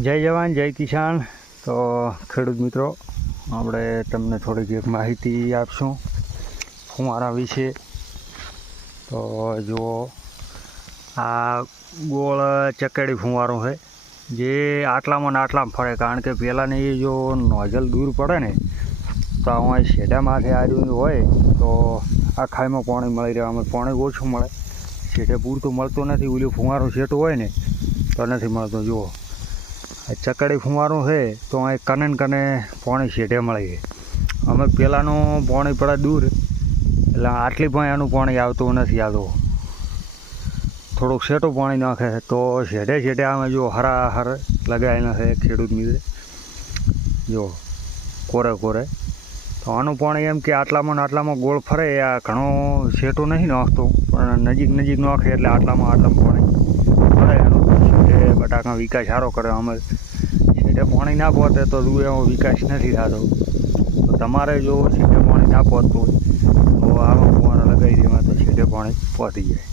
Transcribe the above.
જય જવાન જય કિસાન. તો ખેડૂત મિત્રો, આપણે તમને થોડીક એક માહિતી આપશું ફુવારા વિશે. તો જુઓ, આ ગોળ ચકેડી ફુવારો છે જે આટલામાં ને આટલામાં ફરે, કારણ કે પહેલાંની જો નોઝલ દૂર પડે ને તો અહીં શેઢામાંથી આવ્યું હોય તો આ ખાઈમાં પાણી મળી રહેવામાં પાણી ઓછું મળે, શેઢે પૂરતું મળતું નથી. ઓલું ફુવારો શેઠું હોય ને તો નથી મળતું. જુઓ, આ ચકડી ફુવારું છે તો અહીં કને પાણી શેઢે મળી છે. અમે પહેલાંનું પાણી પડે દૂર એટલે આટલી પણ એનું પાણી આવતું નથી. આવતું થોડુંક શેઠું પાણી નાખે તો શેઢે અમે જો હરાહર લગાવેલા છે ખેડૂત મિત્રે. જો કોરે તો આનું પાણી એમ કે આટલામાં ગોળ ફરે. આ ઘણું શેઠું નહીં નાખતું, પણ નજીક નાખે એટલે આટલામાં પાણી ફરે. એનું શેઠે બટાકા વિકાસ સારો કરે. અમે શેઠે પાણી ના પહોંચે તો એવો વિકાસ નથી થતો. તો તમારે જો શેઠે પાણી ના પહોંચતું હોય તો આમાં ફુવારા લગાવી દેવા તો શેઠે પાણી પહોંચી જાય.